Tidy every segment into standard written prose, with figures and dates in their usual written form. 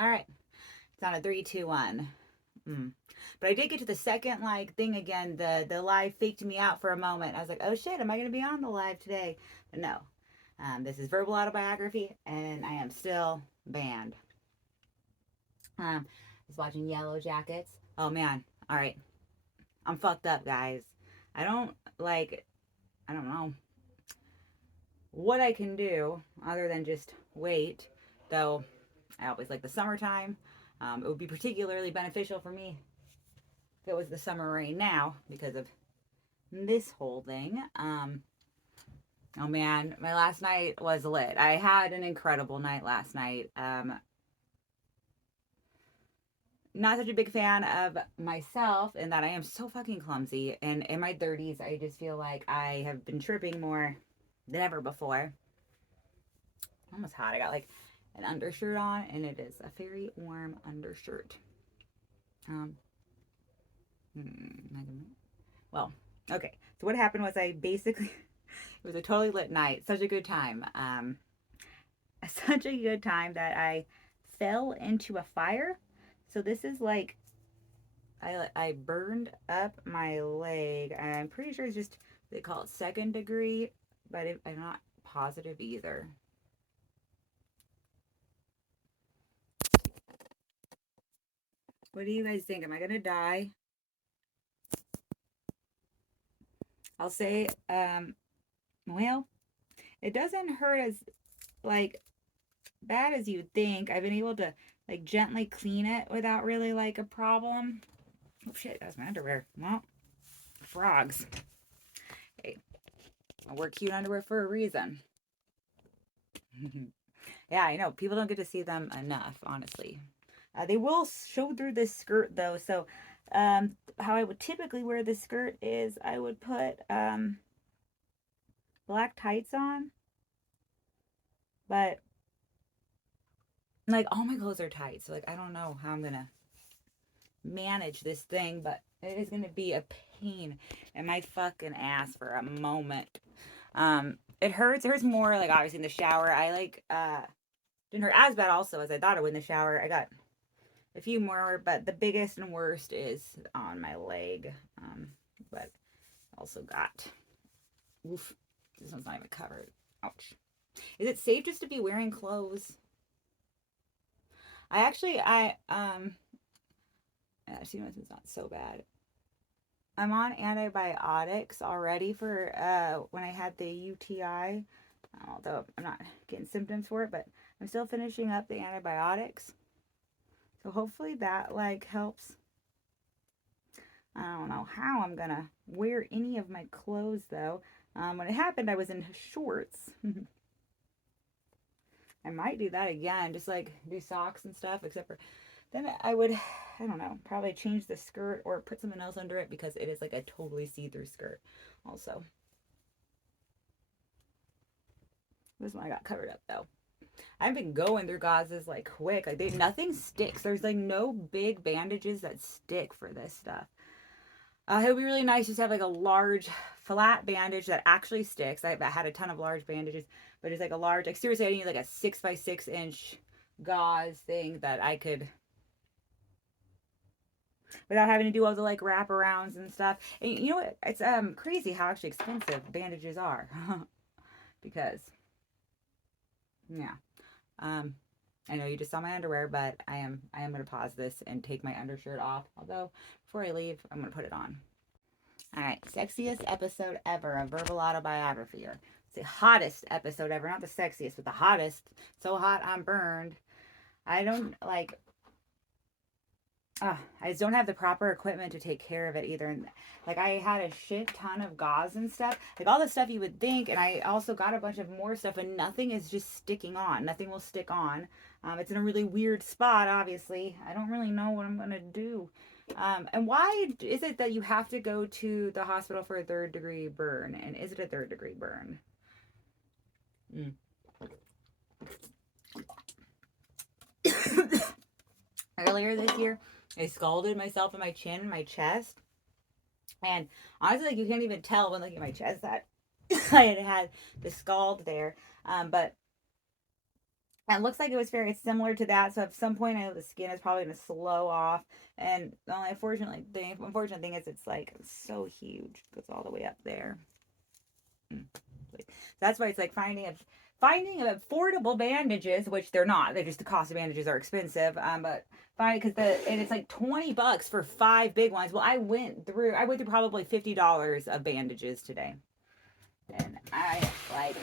All right. It's on a 3, 2, 1. But I did get to the second like thing again. The live faked me out for a moment. I was like, oh shit, am I gonna be on the live today? But no. This is verbal autobiography, and I am still banned. I was watching Yellow Jackets. Oh man. All right. I'm fucked up, guys. I don't like. I don't know what I can do other than just wait. Though I always like the summertime. It would be particularly beneficial for me if it was the summer rain now because of this whole thing. Oh man, my last night was lit. I had an incredible night last night. Not such a big fan of myself in that I am so fucking clumsy. And in my 30s, I just feel like I have been tripping more than ever before. Almost hot. I got like an undershirt on, and it is a very warm undershirt. Um, well, okay. So what happened was I basically it was a totally lit night, such a good time. Such a good time that I fell into a fire. So this is like I burned up my leg. I'm pretty sure it's just they call it second degree, but I'm not positive either. What do you guys think? Am I gonna die? I'll say, well, it doesn't hurt as like bad as you'd think. I've been able to like gently clean it without really like a problem. Oh shit, that's my underwear. Well, frogs. Hey, I wear cute underwear for a reason. Yeah, I know. People don't get to see them enough, honestly. They will show through this skirt though. So, how I would typically wear this skirt is I would put black tights on, but like all my clothes are tight. So, like, I don't know how I'm gonna manage this thing, but it is gonna be a pain in my fucking ass for a moment. It hurts. It hurts more like obviously in the shower. I like didn't hurt as bad also as I thought it would in the shower. I got a few more, but the biggest and worst is on my leg. But also got oof. This one's not even covered. Ouch. Is it safe just to be wearing clothes? I actually no, it's not so bad. I'm on antibiotics already for when I had the UTI. Although I'm not getting symptoms for it, but I'm still finishing up the antibiotics. So hopefully that like helps. I don't know how I'm gonna wear any of my clothes though. When it happened, I was in shorts. I might do that again, just like do socks and stuff, except for then I would, I don't know, probably change the skirt or put something else under it because it is like a totally see through skirt. Also, this one I got covered up though. I've been going through gauzes like quick. Like nothing sticks. There's like no big bandages that stick for this stuff. It would be really nice just to have like a large flat bandage that actually sticks. I had a ton of large bandages, but it's like a large, like seriously, I need like a 6 by 6 inch gauze thing that I could, without having to do all the like wraparounds and stuff. And you know what? It's crazy how actually expensive bandages are, because yeah, um, I know you just saw my underwear, but I am gonna pause this and take my undershirt off. Although before I leave, I'm gonna put it on. All right, sexiest episode ever of verbal autobiography, or it's the hottest episode ever, not the sexiest, but the hottest. So hot I'm burned. I don't like. I just don't have the proper equipment to take care of it either. And like I had a shit ton of gauze and stuff, like all the stuff you would think, and I also got a bunch of more stuff, and nothing is just sticking on. Nothing will stick on. It's in a really weird spot. Obviously, I don't really know what I'm gonna do. And why is it that you have to go to the hospital for a third degree burn? And is it a third degree burn? Mm. Earlier this year, I scalded myself in my chin and my chest. And honestly, like you can't even tell when looking at my chest that I had the scald there. But it looks like it was very similar to that. So at some point, I know the skin is probably going to slow off. And the only unfortunate thing is it's like so huge. It goes all the way up there. Mm. That's why it's like finding affordable bandages, which they're not. They're just the cost of bandages are expensive. But fine because and it's like $20 for 5 big ones. Well, I went through probably $50 of bandages today, and I like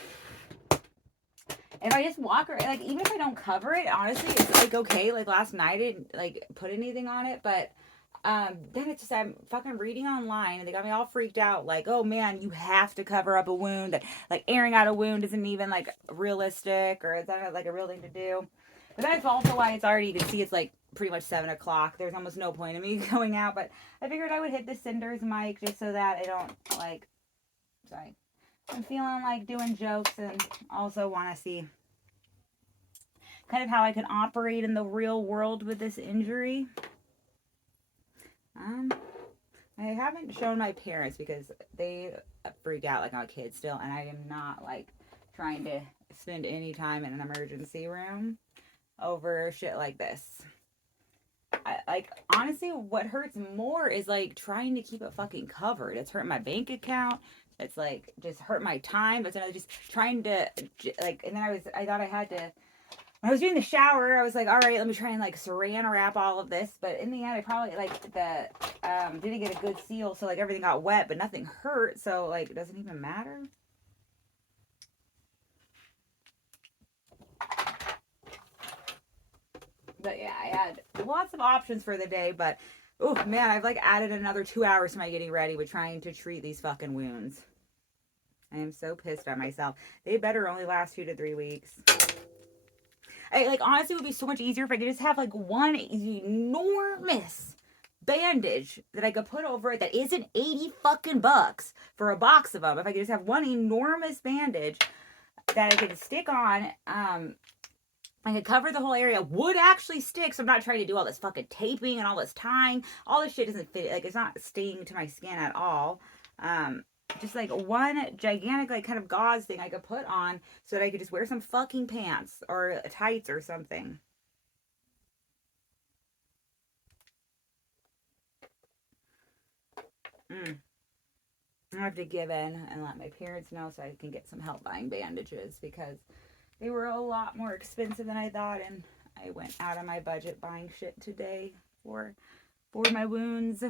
if I just walk around, like even if I don't cover it, honestly, it's like okay. Like last night, I didn't like put anything on it, but then it's just I'm fucking reading online and they got me all freaked out. Like, oh man, you have to cover up a wound. That like airing out a wound isn't even like realistic or it's not like a real thing to do. But that's also why it's already, you can see it's like pretty much 7 o'clock. There's almost no point in me going out, but I figured I would hit the cinders mic just so that I don't like. Sorry, I'm feeling like doing jokes and also want to see kind of how I can operate in the real world with this injury. Um, I haven't shown my parents because they freak out like I'm a kid still, and I am not like trying to spend any time in an emergency room over shit like this. Like honestly, what hurts more is like trying to keep it fucking covered. It's hurting my bank account. It's like just hurt my time. It's another just trying to like. And then I thought I had to when I was doing the shower, I was like, all right, let me try and like saran wrap all of this. But in the end, I probably like didn't get a good seal. So like everything got wet, but nothing hurt. So like, it doesn't even matter. But yeah, I had lots of options for the day. But oh man, I've like added another 2 hours to my getting ready with trying to treat these fucking wounds. I am so pissed at myself. They better only last 2 to 3 weeks. Like honestly, it would be so much easier if I could just have like one enormous bandage that I could put over it that isn't 80 fucking bucks for a box of them. If I could just have one enormous bandage that I could stick on, I could cover the whole area, would actually stick. So I'm not trying to do all this fucking taping and all this tying. All this shit doesn't fit. Like it's not staying to my skin at all. Just like one gigantic like kind of gauze thing I could put on so that I could just wear some fucking pants or tights or something. I have to give in and let my parents know so I can get some help buying bandages because they were a lot more expensive than I thought, and I went out of my budget buying shit today for my wounds.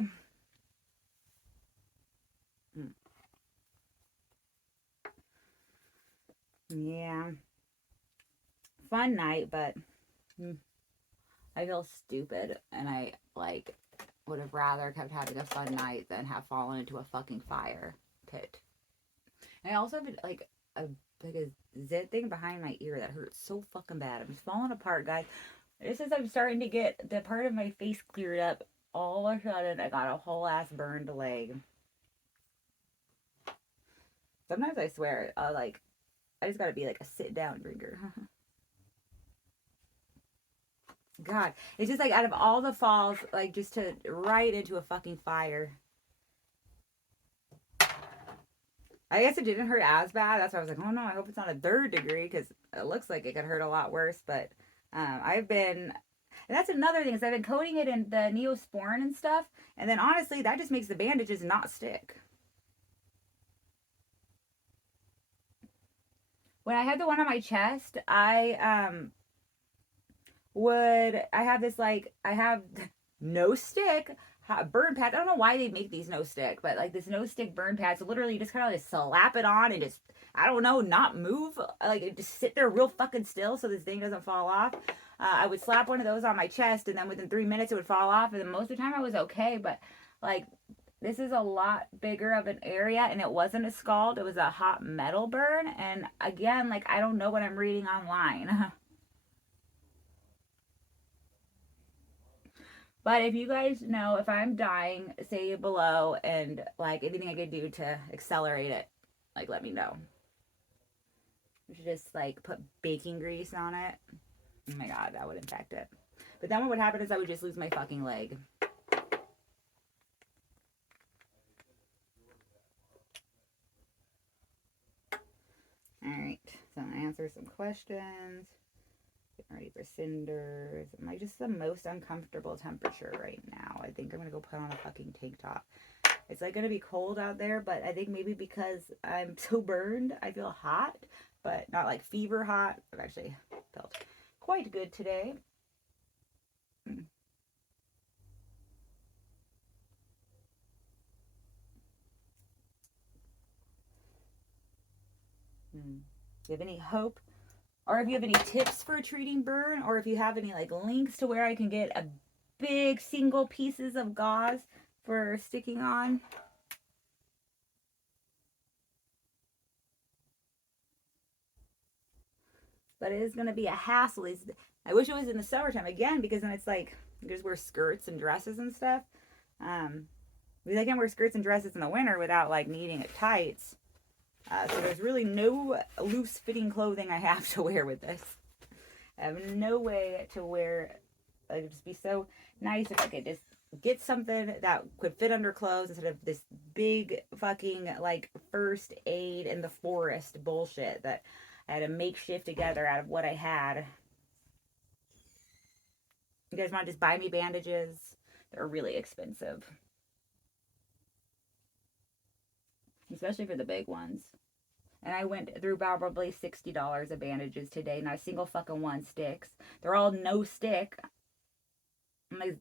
Yeah, fun night, but I feel stupid, and I like would have rather kept having a fun night than have fallen into a fucking fire pit. And I also have like a zit thing behind my ear that hurts so fucking bad. I'm just falling apart, guys. Just as I'm starting to get the part of my face cleared up, all of a sudden I got a whole ass burned leg. Sometimes I swear, I just gotta be like a sit down drinker. God, it's just like out of all the falls, like just to right into a fucking fire. I guess it didn't hurt as bad. That's why I was like, oh no, I hope it's not a 3rd degree because it looks like it could hurt a lot worse. But I've been, and that's another thing is I've been coating it in the Neosporin and stuff, and then honestly, that just makes the bandages not stick. When I had the one on my chest, I have this like I have no stick burn pads. I don't know why they make these no stick, but like this no stick burn pads. So literally, you just kind of like slap it on and just I don't know, not move. Like just sit there real fucking still so this thing doesn't fall off. I would slap one of those on my chest, and then within 3 minutes it would fall off. And then most of the time I was okay, but like this is a lot bigger of an area, and it wasn't a scald. It was a hot metal burn. And again, like I don't know what I'm reading online. But if you guys know if I'm dying, say below and like anything I could do to accelerate it, like let me know. We should just like put baking grease on it. Oh my god, that would infect it. But then what would happen is I would just lose my fucking leg. Alright, so I'm gonna answer some questions. Getting ready for cinders. Am I just the most uncomfortable temperature right now? I think I'm gonna go put on a fucking tank top. It's like gonna be cold out there, but I think maybe because I'm so burned, I feel hot, but not like fever hot. I've actually felt quite good today. Mm. Mm. Do you have any hope, or if you have any tips for treating burn, or if you have any like links to where I can get a big single pieces of gauze for sticking on? But it is going to be a hassle. I wish it was in the summertime again, because then it's like you just wear skirts and dresses and stuff. Because I can't wear skirts and dresses in the winter without like needing it tights. So there's really no loose fitting clothing I have to wear with this. I have no way to wear. Like, it'd just be so nice if I could just get something that could fit under clothes instead of this big fucking like first aid in the forest bullshit that I had to makeshift together out of what I had. You guys want to just buy me bandages? They're really expensive, especially for the big ones. And I went through probably $60 of bandages today. Not a single fucking one sticks. They're all no stick. I'm like,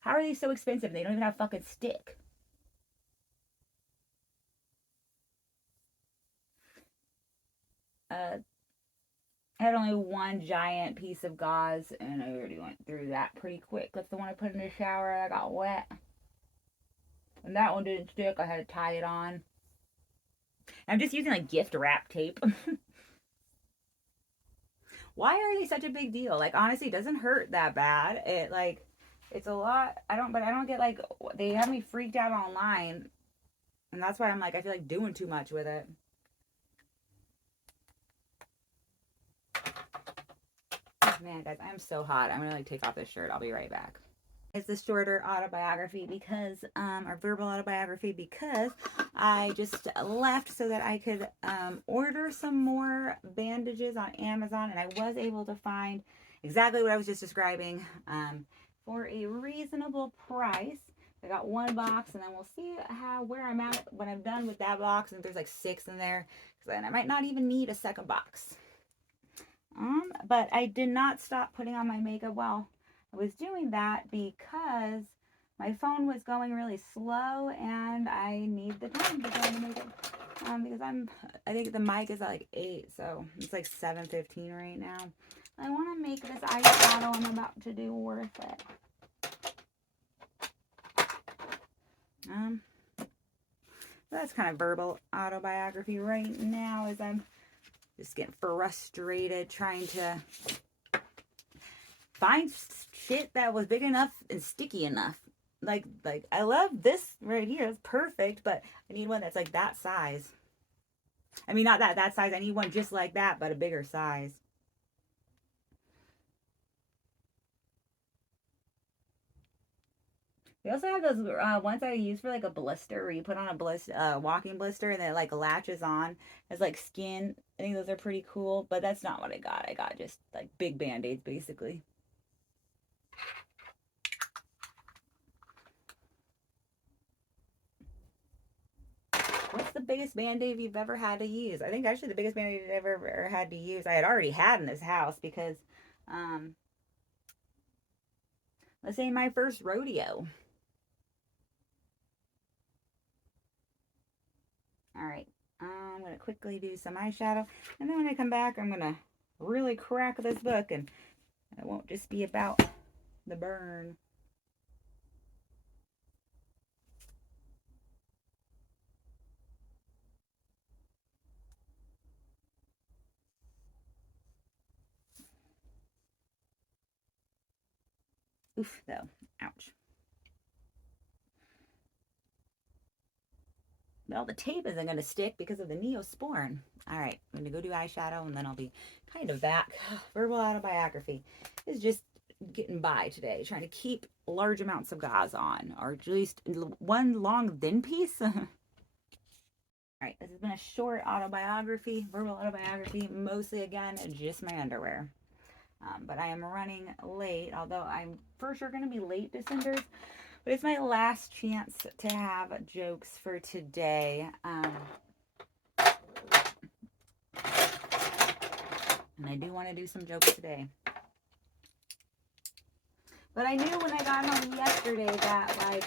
how are these so expensive? They don't even have fucking stick. I had only one giant piece of gauze, and I already went through that pretty quick. That's the one I put in the shower. I got wet. And that one didn't stick. I had to tie it on. I'm just using like gift wrap tape. Why are they such a big deal? Like, honestly, it doesn't hurt that bad. It like it's a lot. But I don't get like, they have me freaked out online, and that's why I'm like, I feel like doing too much with it. Oh, man, guys, I'm so hot. I'm gonna like take off this shirt. I'll be right back. It's the shorter autobiography because or verbal autobiography, because I just left so that I could order some more bandages on Amazon, and I was able to find exactly what I was just describing for a reasonable price. I got one box, and then we'll see where I'm at when I'm done with that box, and if there's like 6 in there, because then I might not even need a second box. But I did not stop putting on my makeup while I was doing that, because my phone was going really slow and I need the time to go on the makeup. Because I think the mic is at like 8, so it's like 7:15 right now. I want to make this eyeshadow I'm about to do worth it. That's kind of verbal autobiography right now, as I'm just getting frustrated trying to find shit that was big enough and sticky enough. Like I love this right here. It's perfect, but I need one that's like that size. I mean, not that size. I need one just like that, but a bigger size. We also have those ones I use for like a blister, where you put on a blister, walking blister, and then it like latches on as like skin. I think those are pretty cool, but that's not what I got. I got just like big band-aids, basically. What's the biggest band-aid you've ever had to use? I think actually the biggest band-aid I've ever had to use, I had already had in this house, because, um, let's say my first rodeo. All right, I'm gonna quickly do some eyeshadow, and then when I come back, I'm gonna really crack this book, and it won't just be about the burn. Oof, though. Ouch. Well, the tape isn't going to stick because of the Neosporin. All right, I'm going to go do eyeshadow, and then I'll be kind of back. Verbal autobiography is just getting by today, trying to keep large amounts of gauze on, or at least one long thin piece. All right, this has been a short autobiography, verbal autobiography, mostly, again, just my underwear. But I am running late, although I'm for sure going to be late to Cinders. But it's my last chance to have jokes for today. And I do want to do some jokes today. But I knew when I got home yesterday that, like,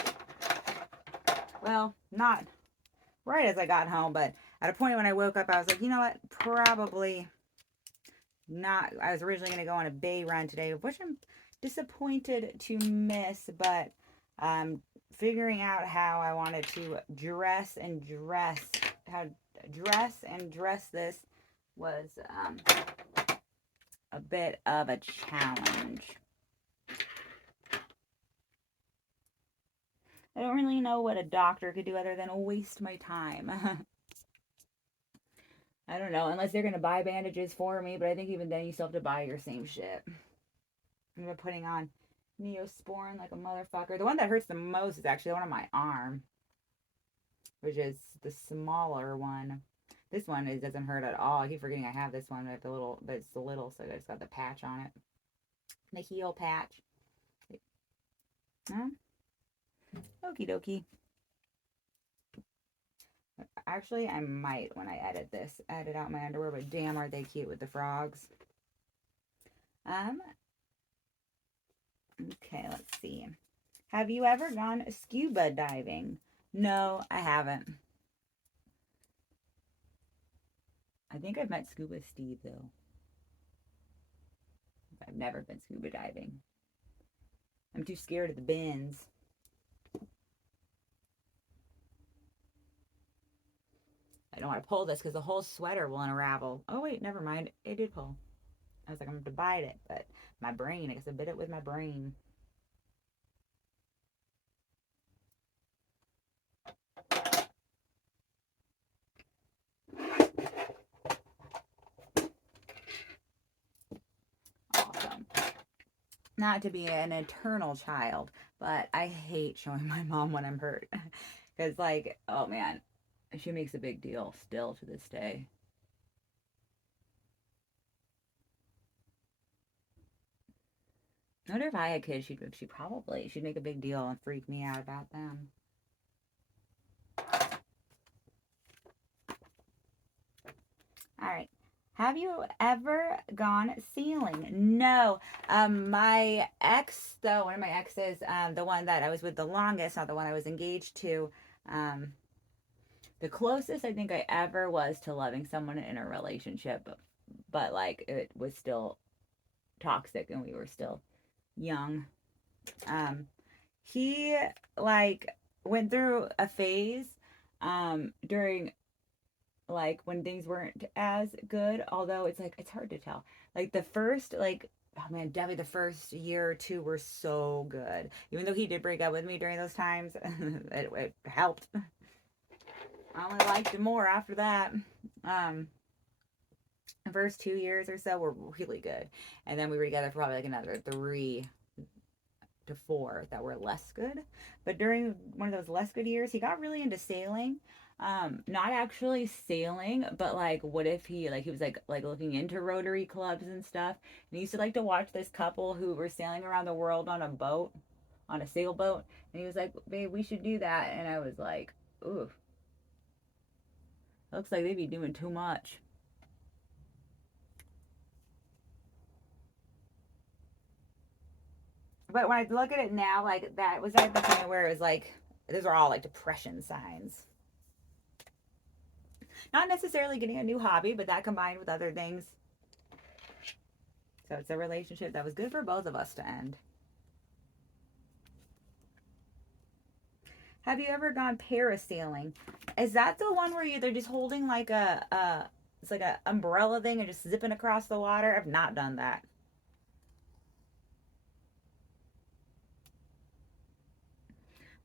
well, not right as I got home, but at a point when I woke up, I was like, you know what? Probably not. I was originally going to go on a bay run today, which I'm disappointed to miss, but figuring out how I wanted to how dress and dress this was a bit of a challenge. I don't really know what a doctor could do other than waste my time. I don't know, unless they're going to buy bandages for me, but I think even then you still have to buy your same shit. I'm putting on Neosporin like a motherfucker. The one that hurts the most is actually the one on my arm, which is the smaller one. This one doesn't hurt at all. I keep forgetting I have this one with the little, but it's the little, so it's got the patch on it. The heel patch. Huh? Okie dokie. Actually, I might, when I edit this, edit out my underwear, but damn, are they cute with the frogs. Okay, let's see. Have you ever gone scuba diving? No, I haven't. I think I've met Scuba Steve, though. I've never been scuba diving. I'm too scared of the bends. I don't want to pull this because the whole sweater will unravel. Oh, wait, never mind. It did pull. I was like, I'm going to bite it, but my brain, I guess I bit it with my brain. Awesome. Not to be an eternal child, but I hate showing my mom when I'm hurt. Because, like, oh man, she makes a big deal still to this day. I wonder if I had kids, she'd make a big deal and freak me out about them. All right. Have you ever gone sailing? No. My ex, though, one of my exes, the one that I was with the longest, not the one I was engaged to, the closest I think I ever was to loving someone in a relationship, but like it was still toxic and we were still young. He like went through a phase during like when things weren't as good, although it's like it's hard to tell. Like the first like oh man, definitely the first year or two were so good. Even though he did break up with me during those times, it helped. I only liked him more after that. The first 2 years or so were really good, and then we were together for probably like another 3 to 4 that were less good. But during one of those less good years, he got really into sailing. Not actually sailing, but like what if he was like looking into Rotary clubs and stuff. And he used to like to watch this couple who were sailing around the world on a boat, on a sailboat. And he was like, babe, we should do that. And I was like, ooh, looks like they be doing too much. But when I look at it now, like that was at the point where it was like those are all like depression signs. Not necessarily getting a new hobby, but that combined with other things. So it's a relationship that was good for both of us to end. Have you ever gone parasailing? Is that the one where they're just holding like it's like a umbrella thing and just zipping across the water? I've not done that.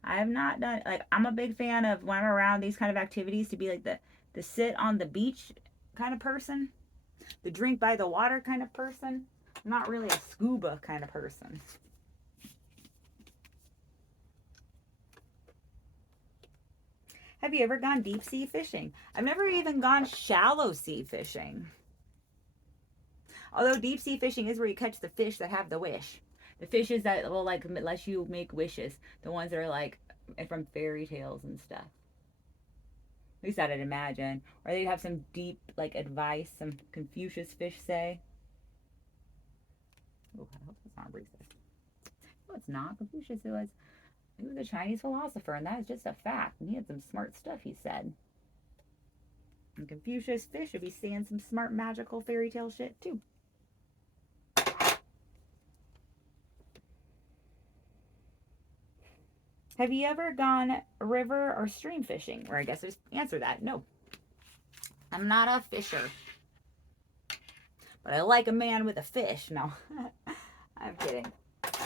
I have not done like I'm a big fan of when I'm around these kind of activities to be like the sit on the beach kind of person, the drink by the water kind of person. I'm not really a scuba kind of person. Have you ever gone deep sea fishing? I've never even gone shallow sea fishing. Although deep sea fishing is where you catch the fish that have the wish. The fishes that will like let you make wishes. The ones that are like from fairy tales and stuff. At least I'd imagine. Or they'd have some deep like advice, some Confucius fish say. Oh, I hope it's not racist. No, it's not. Confucius he was a Chinese philosopher, and that is just a fact. And he had some smart stuff he said. And Confucius fish would be saying some smart magical fairy tale shit too. Have you ever gone river or stream fishing? Or I guess just answer that. No. I'm not a fisher. But I like a man with a fish. No. I'm kidding.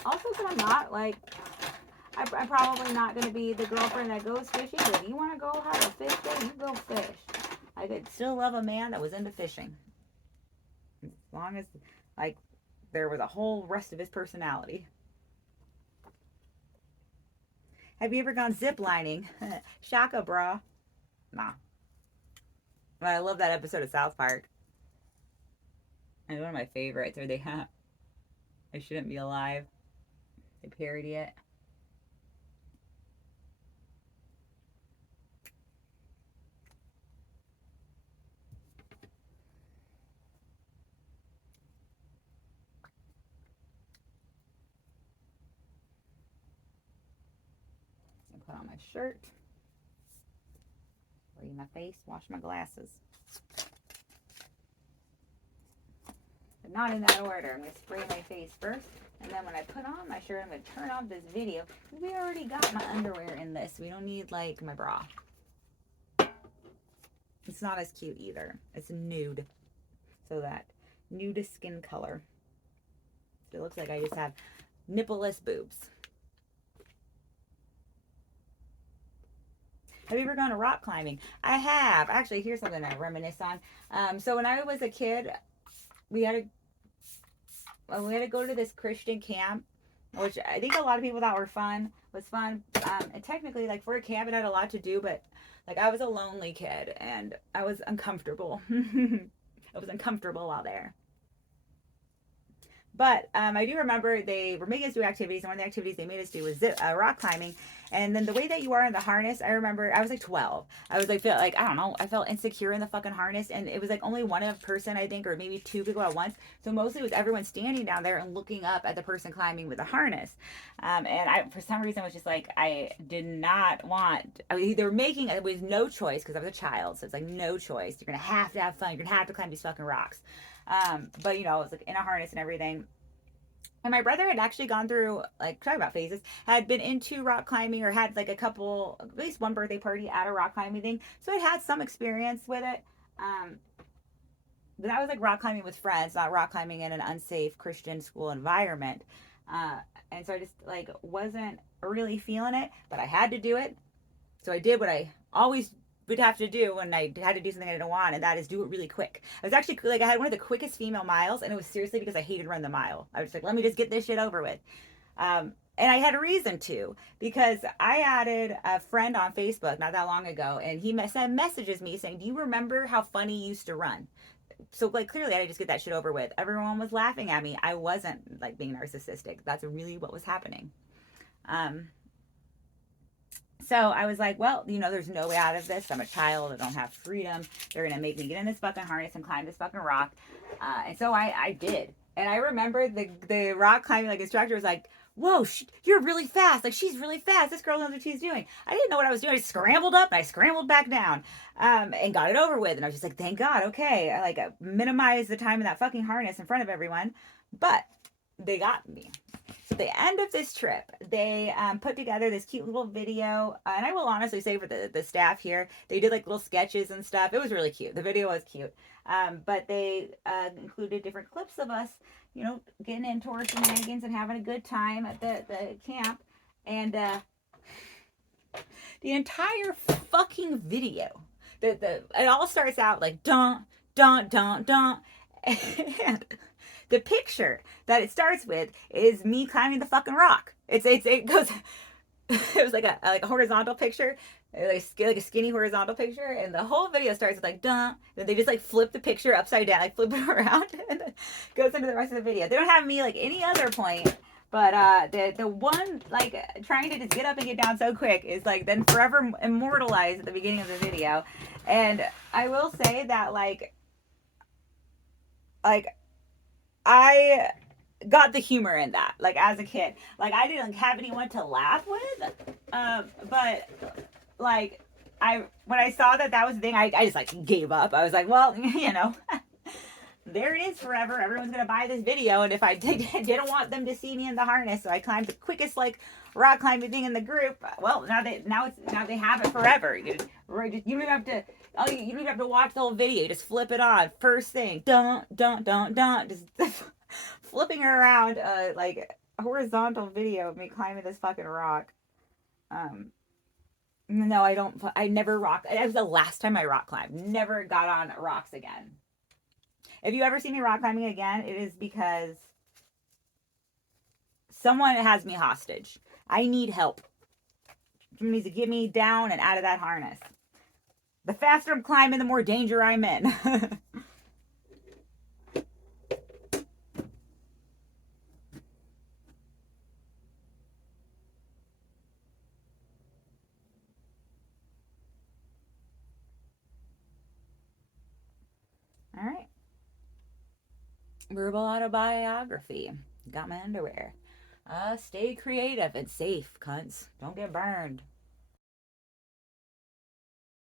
Also, because I'm not like, I'm probably not going to be the girlfriend that goes fishing. But if you want to go have a fish day, you go fish. I could still love a man that was into fishing. As long as, like, there was a whole rest of his personality. Have you ever gone zip lining? Shaka, bra. Nah. But I love that episode of South Park. And one of my favorites where they have I Shouldn't Be Alive. They parody it. Put on my shirt. Clean my face. Wash my glasses. But not in that order. I'm going to spray my face first. And then when I put on my shirt, I'm going to turn off this video. We already got my underwear in this. We don't need, like, my bra. It's not as cute either. It's nude. So that nude skin color. So it looks like I just have nippleless boobs. Have you ever gone to rock climbing? I have. Actually, here's something I reminisce on. So when I was a kid, we had to go to this Christian camp, which I think a lot of people thought was fun. And technically, like, for a camp, it had a lot to do, but like, I was a lonely kid and I was uncomfortable. I was uncomfortable out there. But I do remember they were making us do activities, and one of the activities they made us do was rock climbing. And then the way that you are in the harness, I remember I was like 12. I was like, I don't know, I felt insecure in the fucking harness, and it was like only one person, I think, or maybe two people at once. So mostly it was everyone standing down there and looking up at the person climbing with the harness. And I, for some reason, was just like, I did not want. They were making it was no choice because I was a child, so it's like no choice. You're gonna have to have fun. You're gonna have to climb these fucking rocks. But you know, I was like in a harness and everything. And my brother had actually gone through, like, talking about phases, had been into rock climbing, or had like a couple, at least one birthday party at a rock climbing thing. So I had some experience with it. But that was like rock climbing with friends, not rock climbing in an unsafe Christian school environment. And so I just like wasn't really feeling it, but I had to do it. So I did what I always would have to do when I had to do something I didn't want, and that is do it really quick. I was actually like, I had one of the quickest female miles, and it was seriously because I hated run the mile. I was just like, let me just get this shit over with. And I had a reason to, because I added a friend on Facebook not that long ago, and he messages me saying, do you remember how funny you used to run? So like clearly I had to just get that shit over with. Everyone was laughing at me. I wasn't like being narcissistic. That's really what was happening. So I was like, well, you know, there's no way out of this. I'm a child. I don't have freedom. They're going to make me get in this fucking harness and climb this fucking rock. And so I did. And I remember the rock climbing, like, instructor was like, whoa, you're really fast. Like, she's really fast. This girl knows what she's doing. I didn't know what I was doing. I scrambled up and I scrambled back down, and got it over with. And I was just like, thank God. Okay. I like minimized the time in that fucking harness in front of everyone. But they got me. So at the end of this trip, they put together this cute little video. And I will honestly say for the staff here, they did like little sketches and stuff. It was really cute. The video was cute. But they included different clips of us, you know, getting into our shenanigans and having a good time at the camp. And the entire fucking video, it all starts out like, dun, dun, dun, dun. And the picture that it starts with is me climbing the fucking rock. It goes, it was like a horizontal picture. like a skinny horizontal picture, and the whole video starts with like dun. Then they just like flip the picture upside down, like flip it around, and then goes into the rest of the video. They don't have me like any other point, but the one like trying to just get up and get down so quick is like then forever immortalized at the beginning of the video. And I will say that like I got the humor in that. Like as a kid, like I didn't have anyone to laugh with, but like I when I saw that that was the thing, I just like gave up. I was like, well, you know, there it is forever. Everyone's gonna buy this video, and if I didn't want them to see me in the harness, so I climbed the quickest like rock climbing thing in the group. Well, now they have it forever. You don't even have to. Oh, you don't even have to watch the whole video. You just flip it on. First thing, don't. Just flipping around, like a horizontal video of me climbing this fucking rock. Um, no, I don't. I never rock. That was the last time I rock climbed. Never got on rocks again. If you ever see me rock climbing again, it is because someone has me hostage. I need help. Someone needs to get me down and out of that harness. The faster I'm climbing, the more danger I'm in. All right. Verbal autobiography. Got my underwear. Stay creative and safe, cunts. Don't get burned.